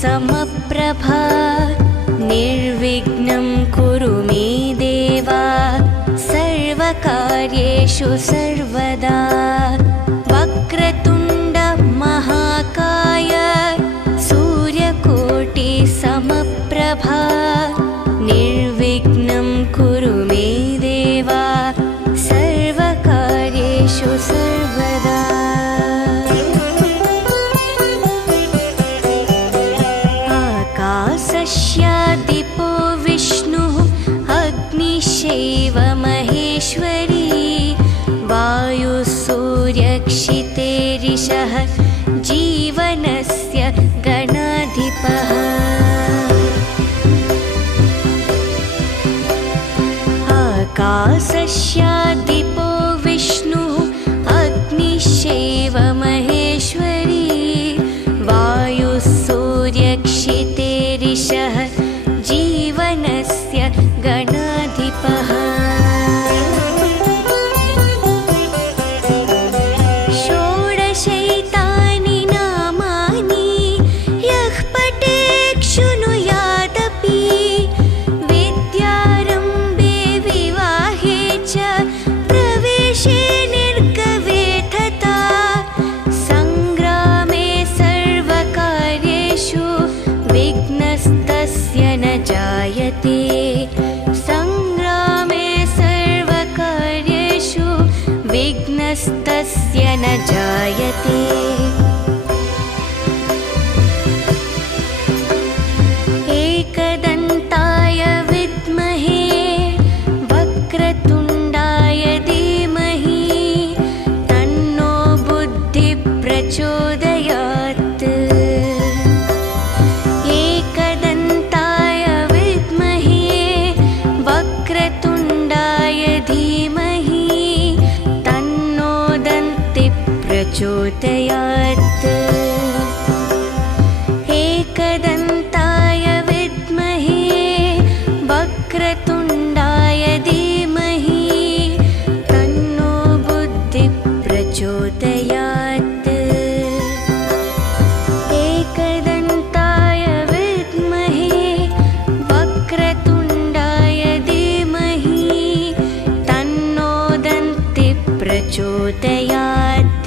समप्रभा निर्विघ्नं कुरु मे देव सर्वकार्येषु सर्वदा। वक्रतुण्ड महाकाय सूर्यकोटि समप्रभा निर्विघ्नं कुरु मे देव सर्वकार्येषु सर्वदा। आकाशस्यादिपो विष्णुः अग्निश्चैव महेश्वरी वायुसूर्यक्षितेरिषः जीवनस्य गणाधिपः। आकाशस्यादिपो विष्णुः अग्निश्चैव महेश्वरी वायुसूर्यक्षितेरिषः जीवनस्य गणाधिपः। षोडशैतानि नामानि यः पठेत् शृणुयादपि विद्यारम्भे विवाहे च प्रवेशे निर्गमे तथा सङ्ग्रामे सर्वकार्येषु विघ्नस्तस्य न जायते। सङ्ग्रामे सर्वकार्येषु विघ्नस्तस्य न जायते। एकदन्ताय विद्महे वक्रतुण्डाय धीमहि तन्नो बुद्धिः प्रचोदयात्। एकदन्ताय विद्महे वक्रतुण्डाय धीमहि तन्नो दन्तिः प्रचोदयात्। एकदन्ताय विद्महे वक्रतुण्डाय धीमहि तन्नो बुद्धिः प्रचोदयात्। एकदन्ताय विद्महे वक्रतुण्डाय धीमहि तन्नो दन्तिः प्रचोदयात्।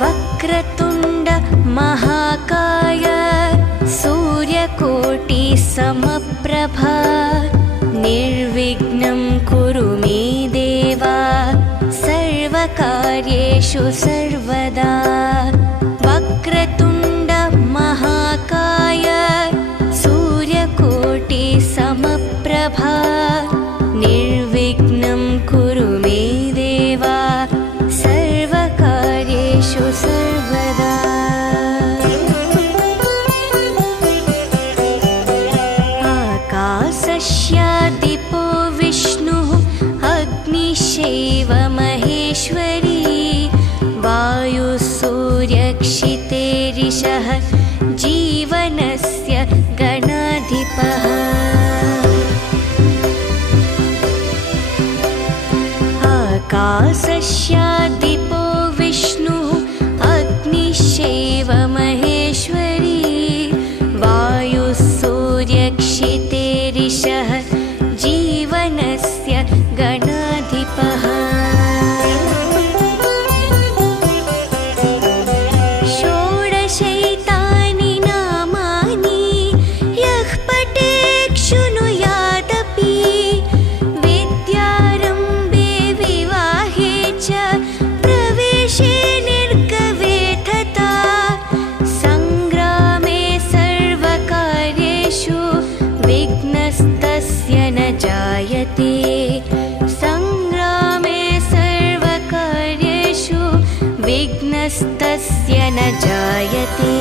वक्रतुण्ड महाकाय सूर्यकोटि समप्रभा निर्विघ्नं कुरु मे देव सर्वकार्येषु सर्वदा। वक्रतुण्ड महाकाय सूर्यकोटि समप्रभा निर्विघ्नं कुरु मे देव सर्वकार्येषु सर्वदा। आकाशस्यादिपो विष्णुः अग्निश्चैव महेश्वरी वायुसूर्यक्षितेरिषः जीवनस्य गणाधिपः। आकाशस्यादिपो विष्णुः अग्निश्चैव महेश्वरी वायुसूर्यक्षितेरिषः जीवनस्य गणाधिपः। षोडशैतानि नामानि यः पठेत् शृणुयादपि विद्यारम्भे विवाहे च प्रवेशे निर्गमे तथा सङ्ग्रामे सर्वकार्येषु विघ्नस्तस्य न जायते। सङ्ग्रामे सर्वकार्येषु विघ्नस्तस्य न जायते।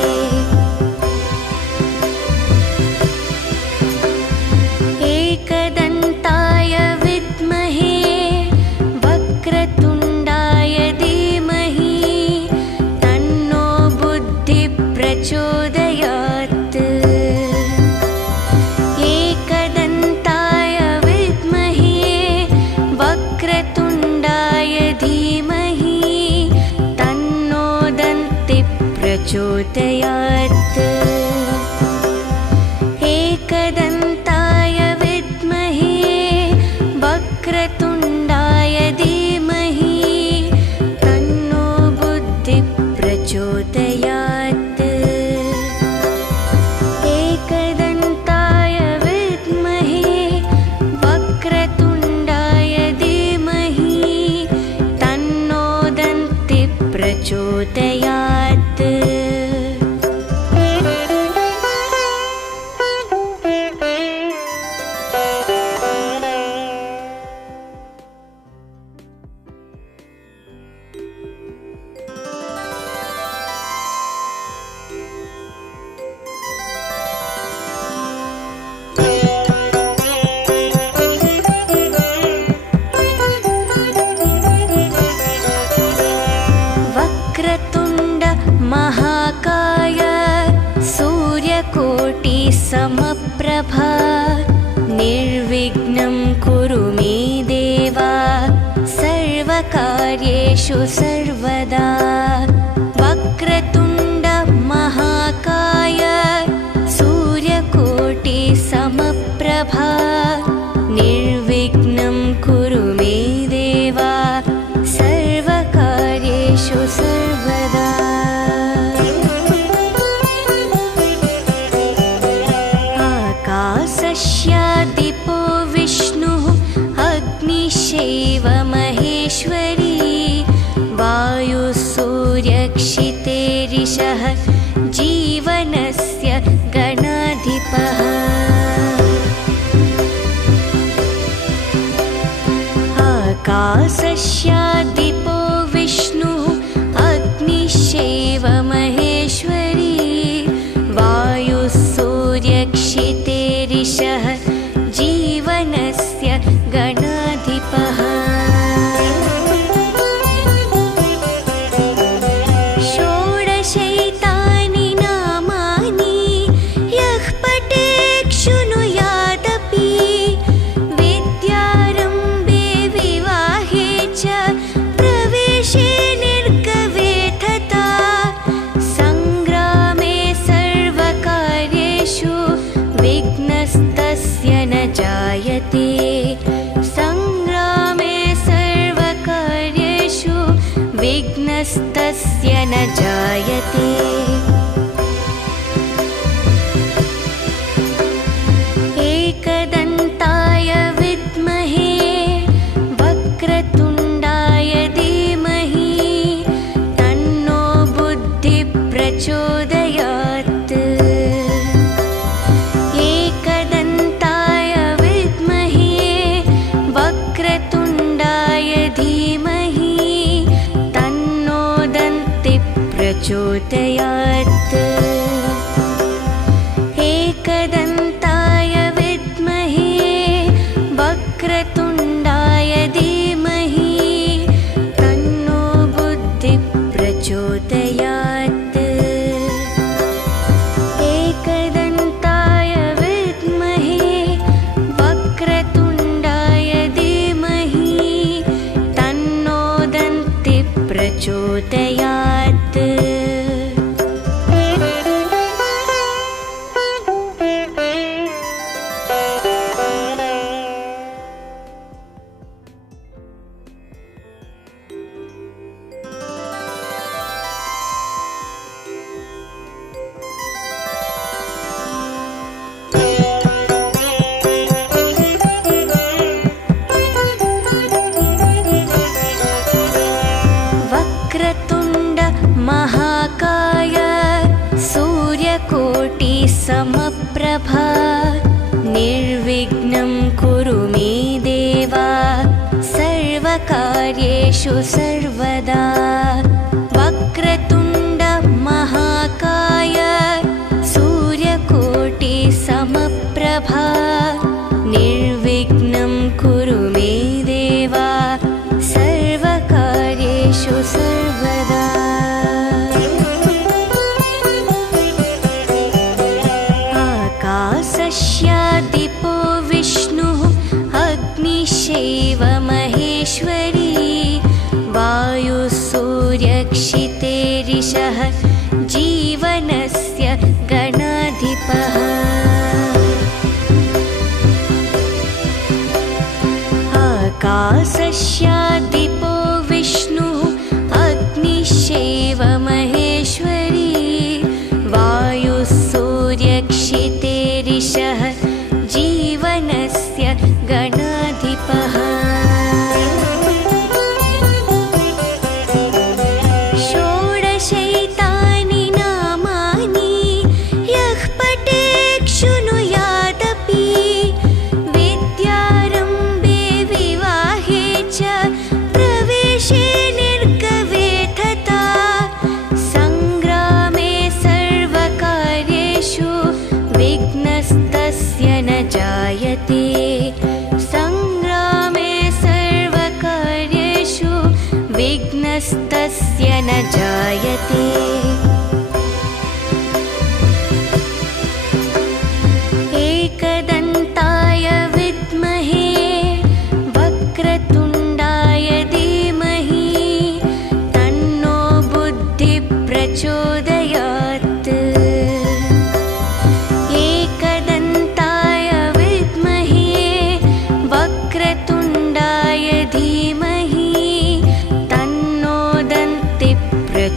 कार्येषु सर्वदा वक्रतुण्ड महाकाय सूर्यकोटि समप्रभा निर्विघ्नं कुरु मे देव सर्वकार्येषु सर्वदा। आकाशस्यादिपो विष्णुः अग्निश्चैव महेश्वरी वायुः सूर्यक्षितेरिषः जीवनस्य गणाधिपः। आकाशस्यादिपो विष्णुः अग्निश्चैव महेश्वरी वायुः सूर्यक्षितेरिषः जीवनस्य गणाधिपः। षोडशैतानि नामानि यः पठेत् शृणुयादपि विद्यारम्भे विवाहे च प्रवेशे निर्गवे तथा सङ्ग्रामे सर्वकार्येषु विघ्नस्तस्य न जायते। सङ्ग्रामे सर्वकार्येषु विघ्नस्तस्य न जायते। एकदन्ताय विद्महे वक्रतुण्डाय धीमहि तन्नो बुद्धिः प्रचोदयात्। एकदन्ताय विद्महे वक्रतुण्डाय धीमहि तन्नो दन्तिः प्रचोदयात्। एकदन्ताय विद्महे वक्रतुण्डाय धीमहि तन्नो बुद्धिः प्रचोदयात्। एकदन्ताय विद्महे वक्रतुण्डाय धीमहि तन्नो दन्तिः प्रचोदयात्। वक्रतुण्ड महाकाय सूर्यकोटि समप्रभा निर्विघ्नं कुरु मे देव सर्वकार्येषु सर्वदा। वक्रतुण्ड महाकाय सूर्यकोटि समप्रभा निर्विघ्नं कुरु मे देव सर्वकार्येषु सर्वदा। आकाशस्यादिपो विष्णुः अग्निश्चैव महेश्वरी वायुः सूर्यक्षितेरिषः जीवनस्य गणाधिपः। आकाशस्यादिपो विष्णुः अग्निश्चैव महेश्वरी वायुः सूर्यक्षितेरिषः जीवनस्य गणाधिपः। षोडशैतानि नामानि यः पठेत् शृणुयादपि विद्यारम्भे विवाहे च प्रवेशे निर्गवे तथा सङ्ग्रामे सर्वकार्येषु विघ्नस्तस्य न जायते। सङ्ग्रामे सर्वकार्येषु विघ्नस्तस्य न जायते। एकदन्ताय विद्महे वक्रतुण्डाय धीमहि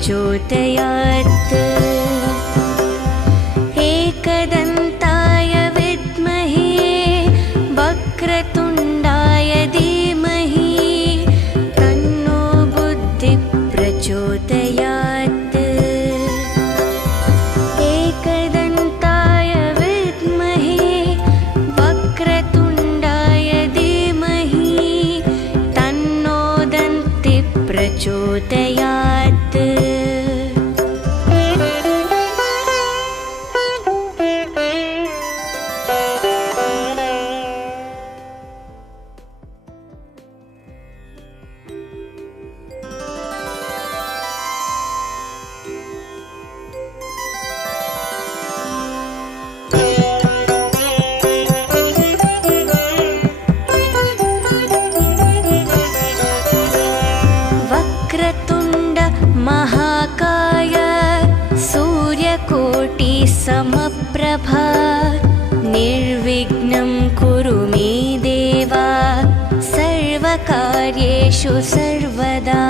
प्रचोदयात् एकदन्ताय विद्महे वक्रतुण्डाय धीमहि तन्नो बुद्धिः प्रचोदयात् एकदन्ताय विद्महे वक्रतुण्डाय धीमहि तन्नो दन्तिः प्रचोदयात् वक्रतुण्ड महाकाय सूर्यकोटि समप्रभा निर्विघ्नं कुरु मे देव सर्वकार्येषु सर्वदा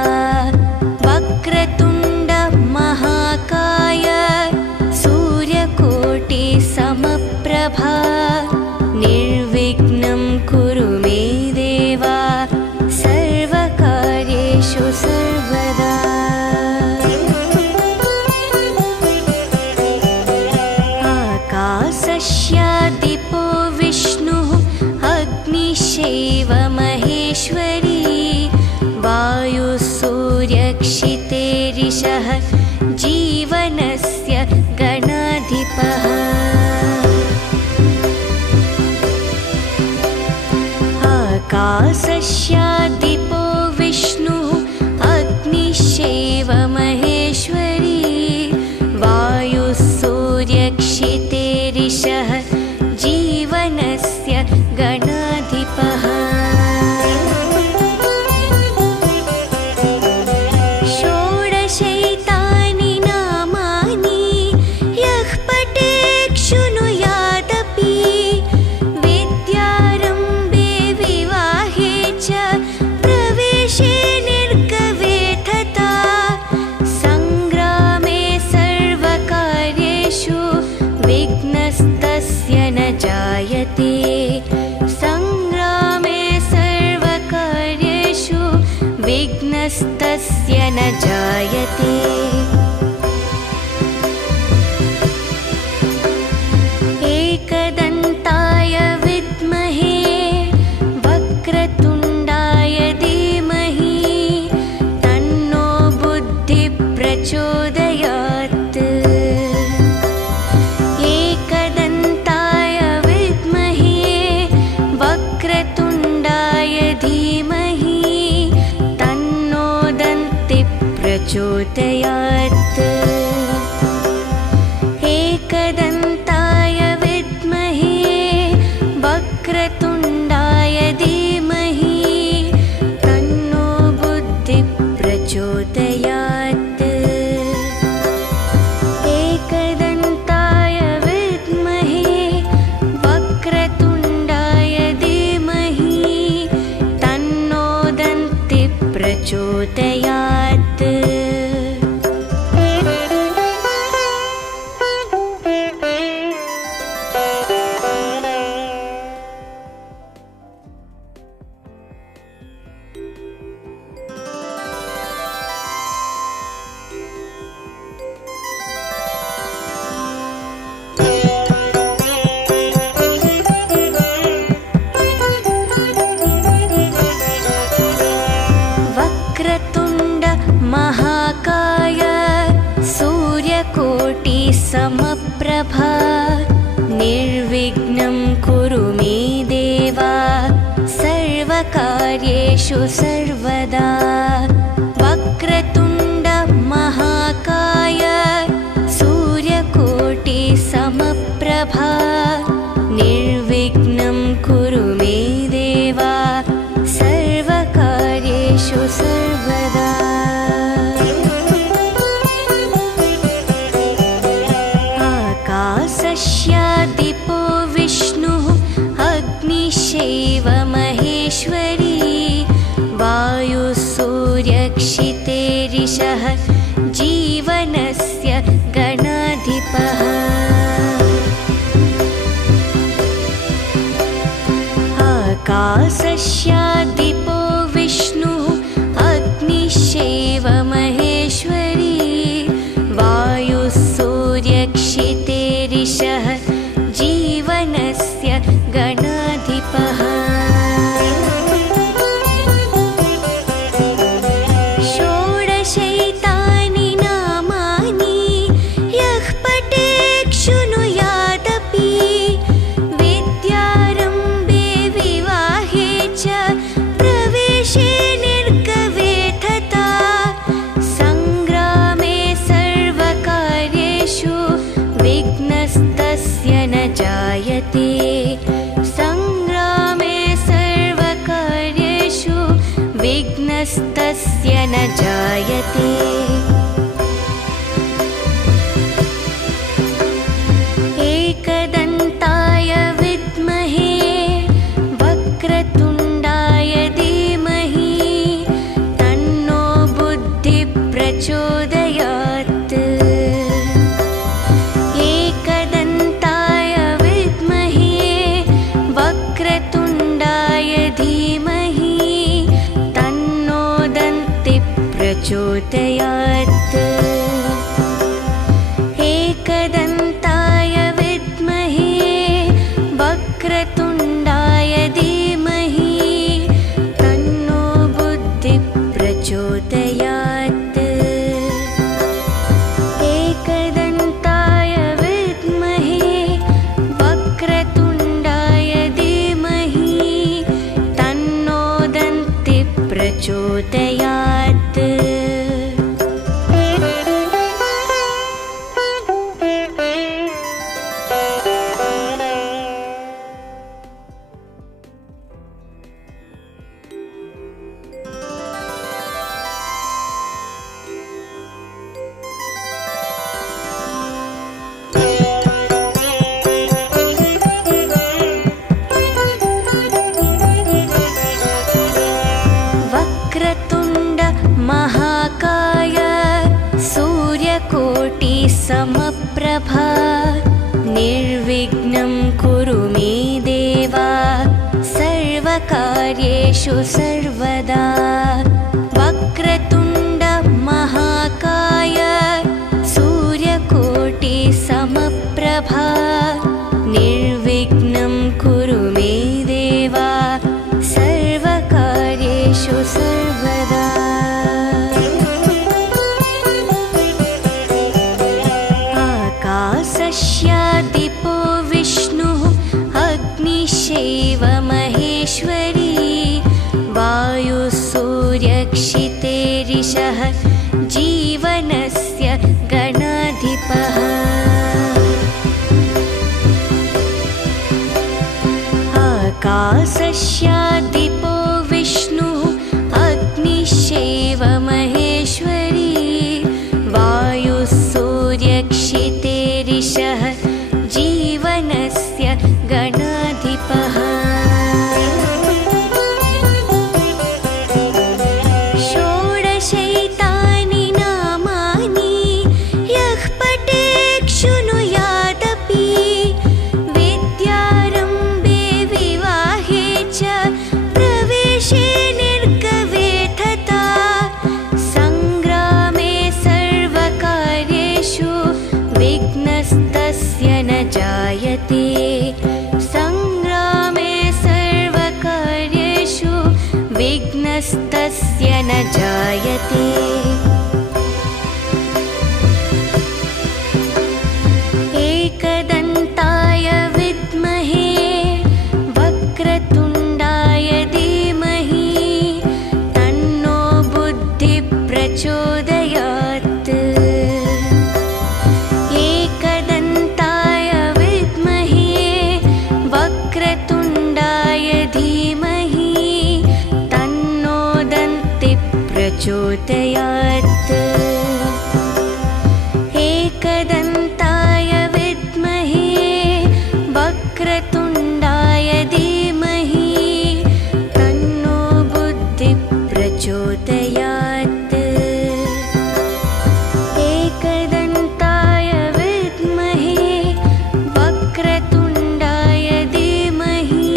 वक्रतुण्ड महाकाय सूर्यकोटि समप्रभा निर्विघ्नं कुरु मे देव सर्वकार्येषु सर्वदा आकाशस्यादिपो विष्णुः अग्निश्चैव महेश्वरी वायुसूर्यक्षितेरिषः जीवनस्य गणाधिपः आकाशस्यादिपो विष्णुः अग्निश्चैव महेश्वरी वायुसूर्यक्षितेरिषः जीवनस्य गणाधिपः षोडशैतानि नामानि यः पठेत् शृणुयादपि विद्यारम्भे विवाहे च प्रवेशे निर्गवे तथा सङ्ग्रामे सर्वकार्येषु विघ्नस्तस्य न जायते सङ्ग्रामे सर्वकार्येषु विघ्नस्तस्य न जायते एकदन्ताय विद्महे वक्रतुण्डाय धीमहि तन्नो बुद्धिः प्रचोदयात् एकदन्ताय विद्महे वक्रतुण्डाय धीमहि तन्नो दन्तिः प्रचोदयात् एकदन्ताय विद्महे वक्रतुण्डाय धीमहि तन्नो बुद्धिः प्रचोदयात् एकदन्ताय विद्महे वक्रतुण्डाय धीमहि तन्नो दन्तिः प्रचोदयात् वक्रतुण्ड महाकाय सूर्यकोटि समप्रभा निर्विघ्नं कुरु मे देव सर्वकार्येषु सर्वदा वक्रतुण्ड महाकाय सूर्यकोटि समप्रभा निर्विघ्नं कुरु मे देव सर्वकार्येषु सर्वदा आकाशस्यादिपो विष्णुः अग्निश्चैव महेश्वरी वायुसूर्यक्षितेरिषः जीवनस्य आकाशस्य दीपो विष्णुः अग्निश्चैव महेश्वरी वायुः सूर्यक्षितेरिषः जीवनस्य गणाधिपः षोडशैतानि नामानि यः पठेत् शृणुयादपि विद्यारम्भे विवाहे च प्रवेशे निर्गवे तथा सङ्ग्रामे सर्वकार्येषु विघ्नस्तस्य न जायते सङ्ग्रामे सर्वकार्येषु विघ्नस्तस्य न जायते एकदन्ताय विद्महे वक्रतुण्डाय धीमहि तन्नो बुद्धिः प्रचोदयात् एकदन्ताय विद्महे वक्रतुण्डाय धीमहि तन्नो दन्तिः प्रचोदयात् एकदन्ताय विद्महे वक्रतुण्डाय धीमहि तन्नो बुद्धिः प्रचोदयात् एकदन्ताय विद्महे वक्रतुण्डाय धीमहि तन्नो दन्तिः प्रचोदयात् वक्रतुण्ड महाकाय सूर्यकोटि समप्रभा निर्विघ्नं कुरु मे देव सर्वकार्येषु सर्वदा वक्रतुण्ड महाकाय सूर्यकोटि समप्रभा निर्विघ्नं कुरु मे देव सर्वकार्येषु सर्वदा आकाशस्य दीपो विष्णुः अग्निश्चैव महेश्वरी वायुः सूर्यक्षितेरिषः जीवनस्य गणाधिपः आकाशस्य दीपो विष्णुः अग्निश्चैव महेश्वरी वायुः सूर्यक्षितेरिषः जीवनस्य गणाधिपः षोडशैतानि नामानि यः पठेत् शृणुयादपि विद्यारम्भे विवाहे च प्रवेशे निर्गवे तथा सङ्ग्रामे सर्वकार्येषु विघ्नस्तस्य न जायते सङ्ग्रामे सर्वकार्येषु विघ्नस्तस्य न जायते एकदन्ताय विद्महे वक्रतुण्डाय धीमहि तन्नो बुद्धिः प्रचोदयात् एकदन्ताय विद्महे वक्रतुण्डाय धीमहि तन्नो दन्तिः प्रचोदयात् एकदन्ताय विद्महे वक्रतुण्डाय धीमहि तन्नो बुद्धिः प्रचोदयात् एकदन्ताय विद्महे वक्रतुण्डाय धीमहि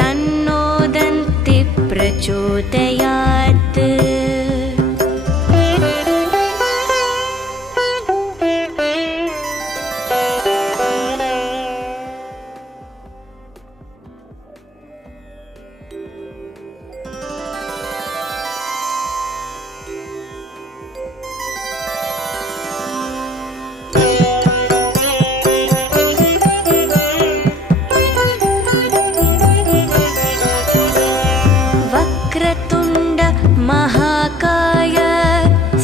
तन्नो प्रचोदयात्। वक्रतुण्ड महाकाय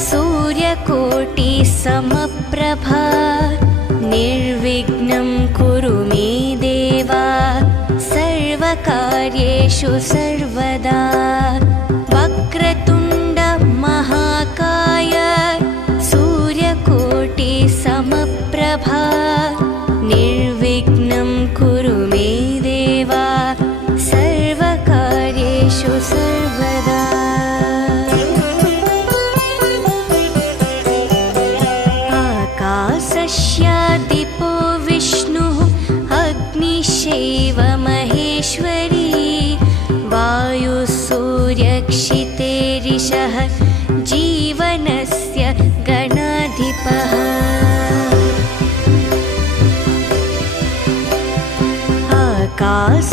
सूर्यकोटि समप्रभा निर्विघ्नं कुरु मे देव सर्वकार्येषु सर्वदा। वक्रतुण्ड महाकाय सूर्यकोटि समप्रभा निर्विघ्नं कुरु मे देव सर्वकार्येषु सर्वदा। आकाशस्यादिपो विष्णुः अग्निश्चैव महेश्वरी वायुः सूर्यक्षितेरिषः जीवनस्य गणाधिपः।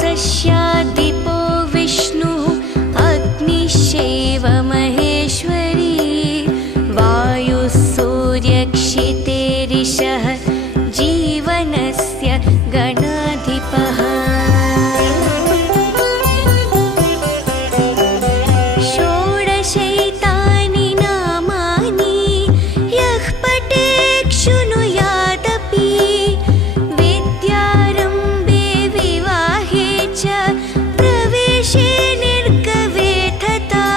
आकाशस्यादिपो विष्णुः अग्निश्चैव महेश्वरी वायुः सूर्यक्षितेरिषः जीवनस्य गणाधिपः। षोडशैतानि नामानि यः पठेत् शृणुयादपि विद्यारम्भे विवाहे च प्रवेशे निर्गवे तथा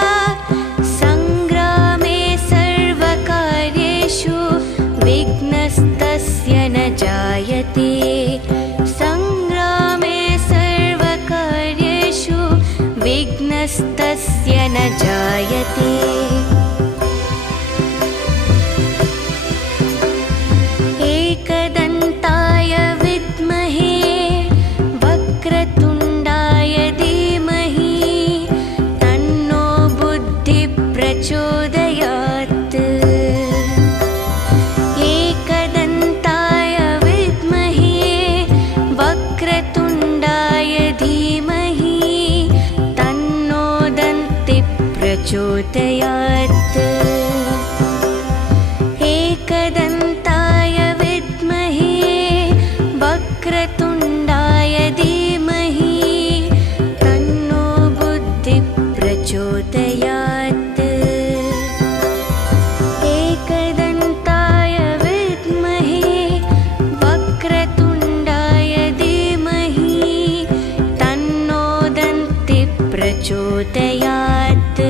सङ्ग्रामे सर्वकार्येषु विघ्नस्तस्य न जायते। सङ्ग्रामे सर्वकार्येषु विघ्नस्तस्य न जायते। एकदन्ताय विद्महे वक्रतुण्डाय धीमहि तन्नो बुद्धिः प्रचोदयात्। एकदन्ताय विद्महे वक्रतुण्डाय धीमहि तन्नो दन्तिः प्रचोदयात्। एकदन्ताय विद्महे वक्रतुण्डाय धीमहि तन्नो बुद्धिः प्रचोदयात्। एकदन्ताय विद्महे वक्रतुण्डाय धीमहि तन्नो दन्तिः प्रचोदयात्।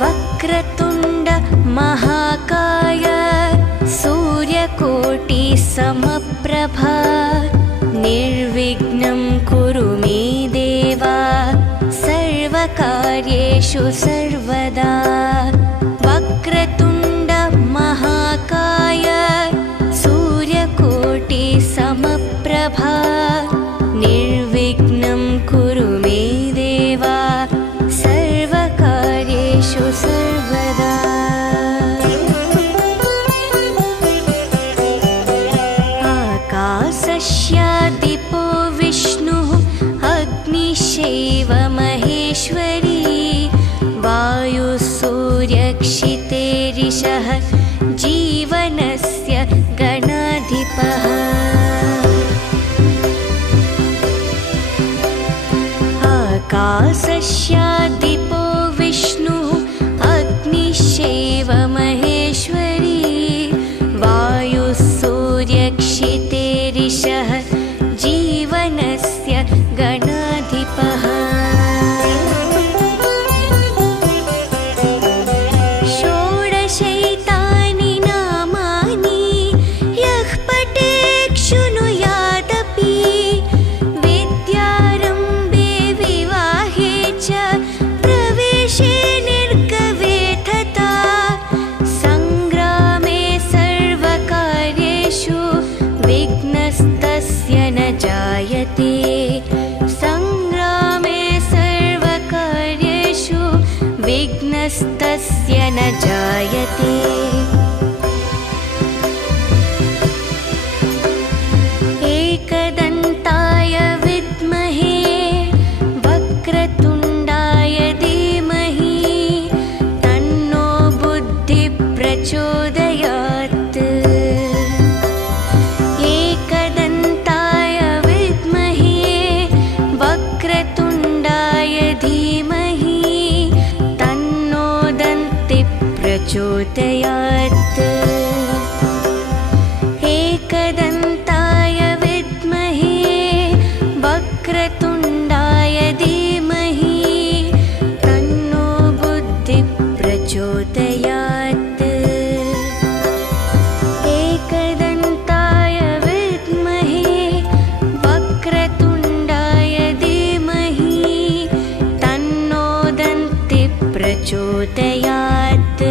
वक्रतुण्ड महाकाय सूर्यकोटि समप्रभा निर्विघ्नं कुरु मे देव सर्वकार्येषु सर्वदा। वक्रतुण्ड महाकाय सूर्यकोटि समप्रभा निर्विघ्नं कुरु मे देव सर्वकार्येषु सर्वदा। आकाशस्यादिपो विष्णुः अग्निश्चैव महेश्वरी वायुः सूर्यक्षितेरिषः जीवनस्य गणाधिपः। आकाशस्यादिपो विष्णुः अग्निश्चैव महेश्वरी वायुः सूर्यक्षितेरिषः जीवनस्य गणाधिपः। प्रवेशे निर्गवेथता संग्रामे सर्वकार्येषु विघ्नस्तस्य न जायते संग्रामे सर्वकार्येषु विघ्नस्तस्य न जायते एकदन्ताय विद्महे वक्रतुण्डाय धीमहि तन्नो बुद्धिः प्रचोदयात् एकदन्ताय विद्महे वक्रतुण्डाय धीमहि तन्नो दन्तिः प्रचोदयात् एकदन्ताय विद्महे वक्रतुण्डाय धीमहि तन्नो बुद्धिः प्रचोदयात् एकदन्ताय विद्महे वक्रतुण्डाय धीमहि तन्नो दन्तिः प्रचोदयात्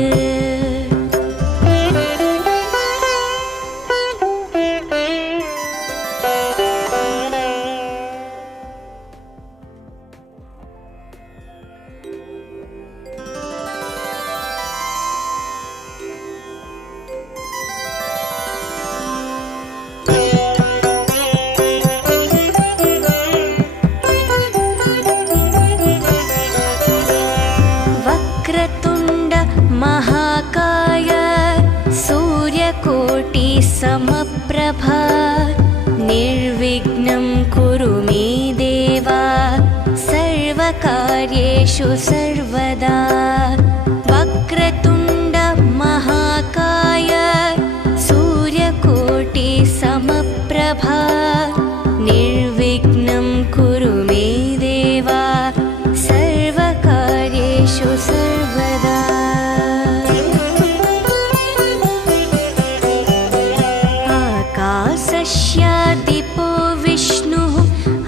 वक्रतुण्ड महाकाय सूर्यकोटि समप्रभा निर्विघ्नं कुरु मे देव सर्वकार्येषु सर्वदा वक्रतुण्ड महाकाय सूर्यकोटि समप्रभा निर्विघ्नं कुरु मे देव सर्वकार्येषु सर्वदा आकाशस्यादिपो विष्णुः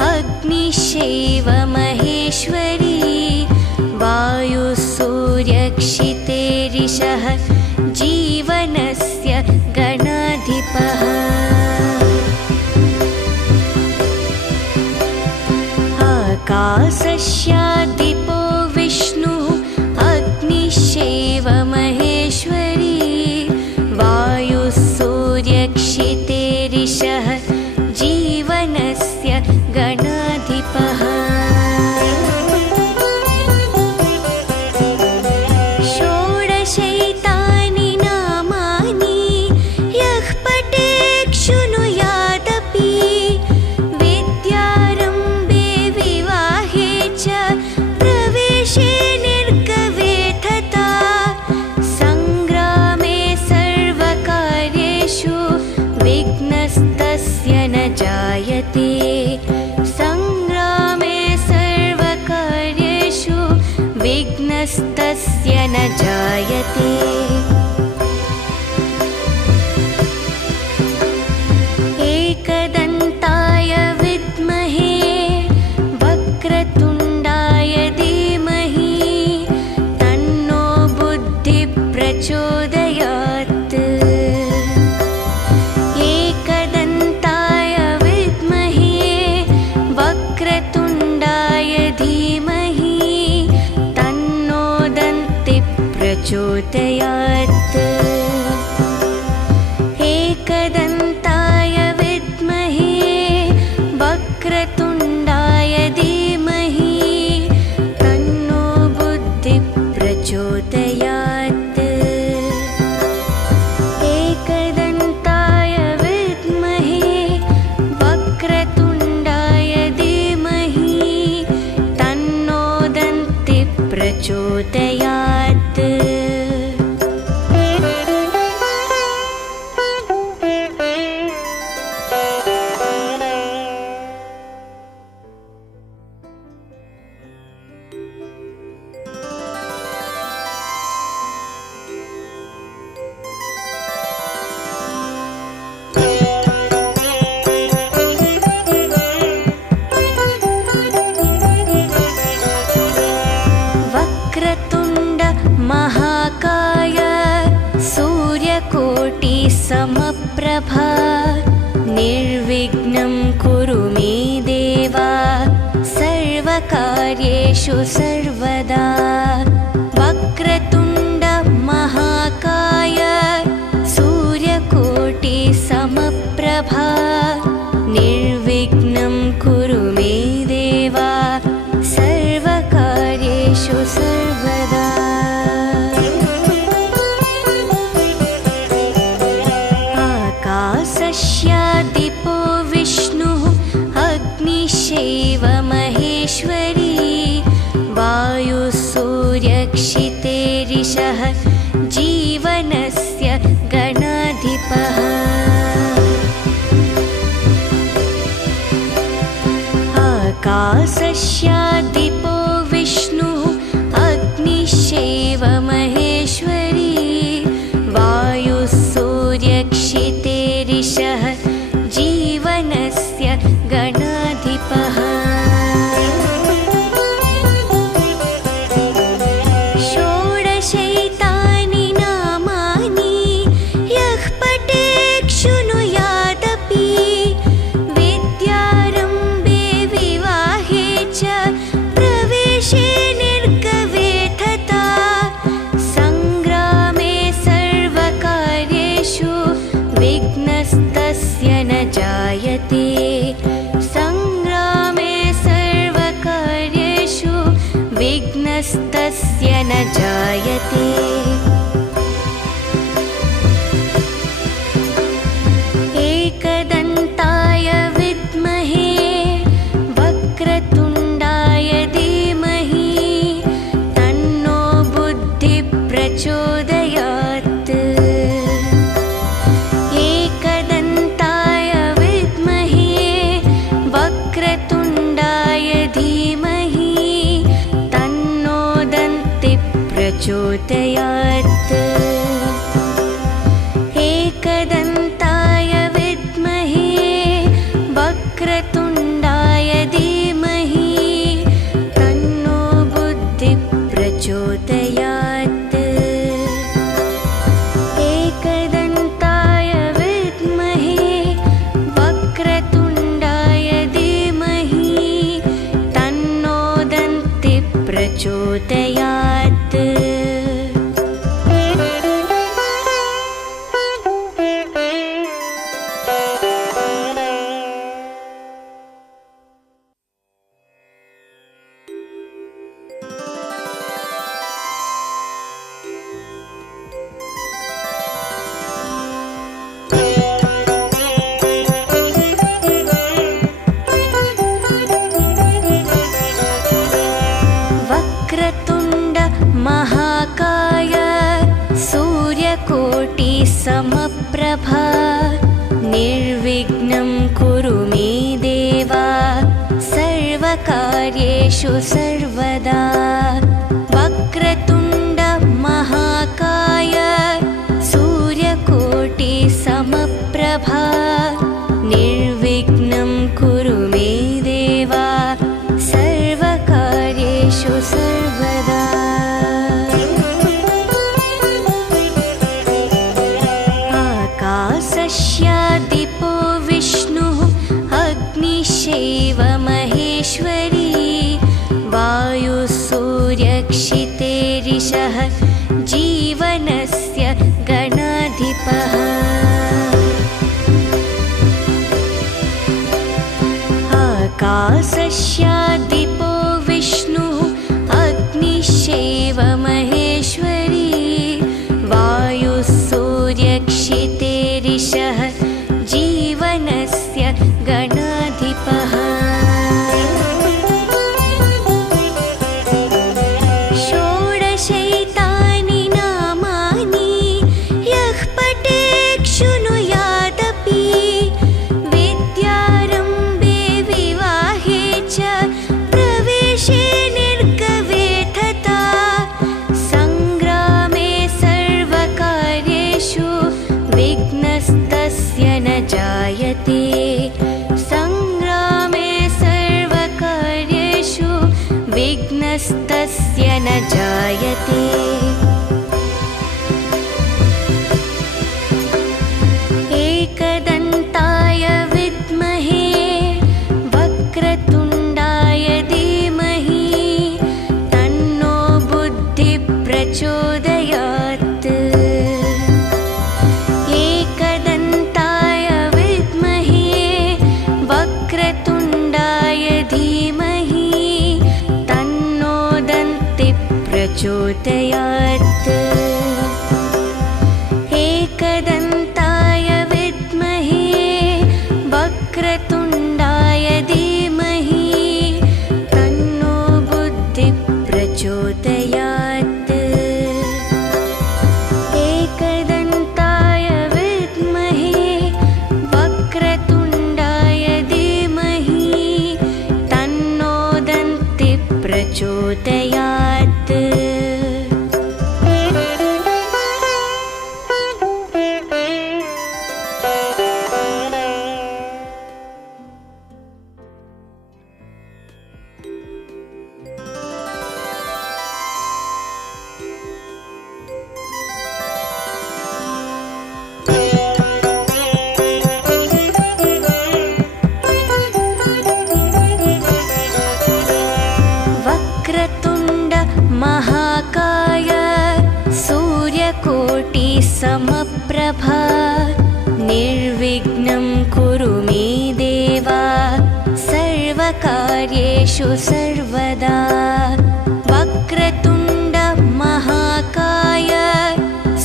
अग्निश्चैव महेश्वरी वायुः सूर्यक्षितेरिषः जीवनस्य गणाधिपः आकाशस्यादिपो विष्णुः अग्निश्चैव महेश्वरी वायुः सूर्यक्षितेरिषः जीवनस्य गणाधिपः षोडशैतानि नामानि यः पठेत् शृणुयादपि विद्यारम्भे विवाहे च प्रवेशे निर्गवेथता संग्रामे सर्वकार्येषु विघ्नस्तस्य न जायते संग्रामे सर्वकार्येषु विघ्नस्तस्य न जायते एकदन्ताय विद्महे वक्रतुण्डाय धीमहि तन्नो बुद्धिः प्रचोदयात् एकदन्ताय विद्महे वक्रतुण्डाय धीमहि तन्नो दन्तिः प्रचोदयात् एकदन्ताय विद्महे वक्रतुण्डाय धीमहि तन्नो बुद्धिः प्रचोदयात् एकदन्ताय विद्महे वक्रतुण्डाय धीमहि तन्नो दन्तिः प्रचोदयात् वक्रतुण्ड महाकाय सूर्यकोटिसमप्रभा निर्विघ्नं कुरु मे देव सर्वकार्येषु सर्वदा। वक्रतुण्ड महाकाय सूर्यकोटिसमप्रभा निर्विघ्नं कुरु मे देव सर्वकार्येषु सर्वदा। आकाशस्यादिपो विष्णुः अग्निश्चैव महेश्वरी वायुसूर्यक्षितेरिषः जीवनस्य गणाधिपः। आकाशस्यादिपो विष्णुः अग्निश्चैव महेश्वरी वायुसूर्यक्षितेरिषः जीवनस्य गणाधिपः। षोडशैतानि नामानि यः पठेत् शृणुयादपि विद्यारम्भे विवाहे च प्रवेशे निर्गवे तथा सङ्ग्रामे सर्वकार्येषु विघ्नस्तस्य न जायते। सङ्ग्रामे सर्वकार्येषु विघ्नस्तस्य न जायते। एकदन्ताय विद्महे वक्रतुण्डाय धीमहि तन्नो बुद्धिः प्रचोदयात्। एकदन्ताय विद्महे वक्रतुण्डाय धीमहि तन्नो दन्तिः प्रचोदयात्। एकदन्ताय विद्महे वक्रतुण्डाय धीमहि तन्नो बुद्धिः प्रचोदयात्। एकदन्ताय विद्महे वक्रतुण्डाय धीमहि तन्नो दन्तिः प्रचोदयात्। वक्रतुण्ड महाकाय सूर्यकोटिसमप्रभा निर्विघ्नं कुरु मे देव सर्वकार्येषु सर्वदा। वक्रतुण्ड महाकाय सूर्यकोटिसमप्रभा निर्विघ्नं कुरु मे देव सर्वकार्येषु सर्वदा। आकाशस्यादिपो विष्णुः अग्निश्चैव महेश्वरी वायुसूर्यक्षितेरिषः जीवनस्य गणाधिपः। आकाशस्यादिपो विष्णुः अग्निश्चैव महेश्वरी वायुसूर्यक्षितेरिषः जीवनस्य गणाधिपः। षोडशैतानि नामानि यः पठेत् शृणुयादपि विद्यारम्भे विवाहे च प्रवेशे निर्गवे तथा सङ्ग्रामे प्रचोदयात्। एकदन्ताय विद्महे वक्रतुण्डाय धीमहि तन्नो दन्तिः प्रचोदयात्। एकदन्ताय विद्महे वक्रतुण्डाय धीमहि तन्नो बुद्धिः प्रचोदयात्। एकदन्ताय विद्महे वक्रतुण्डाय धीमहि तन्नो दन्तिः प्रचोदयात्। वक्रतुण्ड महाकाय सूर्यकोटि समप्रभा निर्विघ्नं कुरु मे देव सर्वकार्येषु सर्वदा। वक्रतुण्ड महाकाय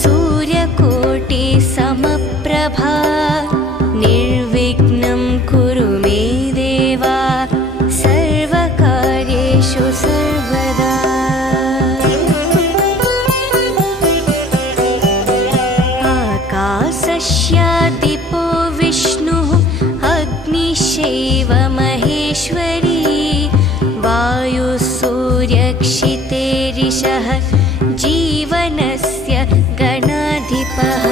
सूर्यकोटि समप्रभा निर्विघ्नं कुरु मे देव सर्वकार्येषु सर्वदा। आकाशस्यादिपो विष्णुः अग्निश्चैव महेश्वरी वायुः सूर्यक्षितेरिषः जीवनस्य गणाधिपः।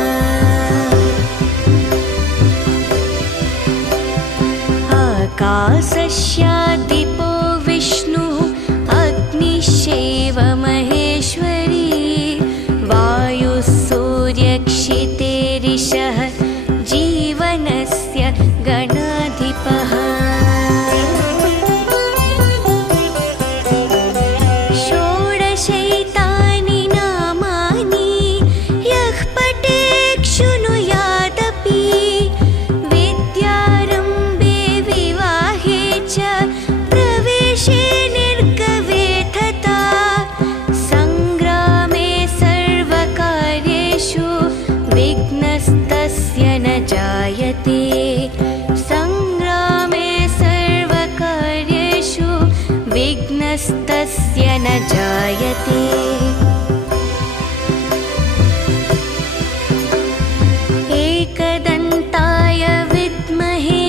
आकाशस्यादिपो विष्णुः अग्निश्चैव महेश्वरी वायुः सूर्यक्षितेरिषः जीवनस्य गणाधिपः। षोडशैतानि नामानि यः पठेत् शृणुयादपि विद्यारम्भे विवाहे च प्रवेशे निर्गमे तथा सङ्ग्रामे सर्वकार्येषु विघ्नस्तस्य न जायते। सङ्ग्रामे सर्वकार्येषु विघ्नस्तस्य न जायते। एकदन्ताय विद्महे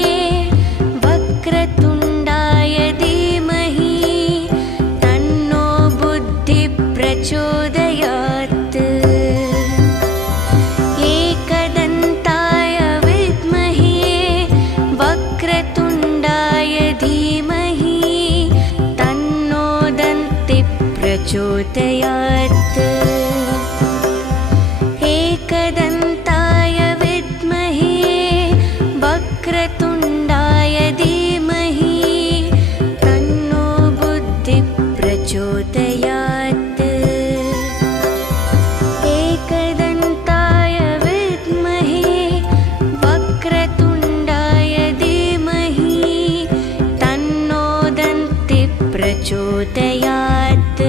वक्रतुण्डाय धीमहि तन्नो बुद्धिः प्रचोदयात्। एकदन्ताय विद्महे वक्रतुण्डाय धीमहि तन्नो दन्तिः प्रचोदयात्। एकदन्ताय विद्महे वक्रतुण्डाय धीमहि तन्नो बुद्धिः प्रचोदयात्। एकदन्ताय विद्महे वक्रतुण्डाय धीमहि तन्नो दन्तिः प्रचोदयात्।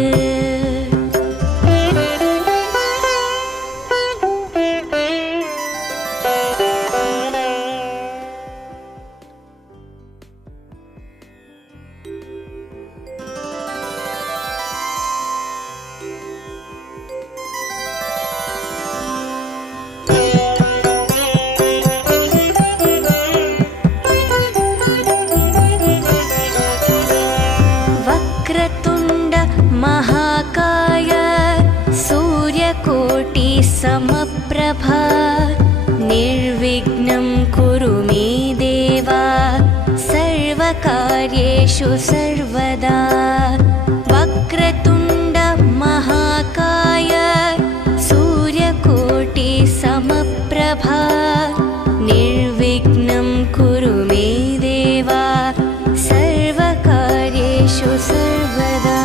वक्रतुण्ड महाकाय सूर्यकोटि समप्रभा निर्विघ्नं कुरु मे देव सर्वकार्येषु सर्वदा। वक्रतुण्ड महाकाय सूर्यकोटि समप्रभा निर्विघ्नं कुरु मे देव सर्वकार्येषु सर्वदा।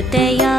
ज्योतया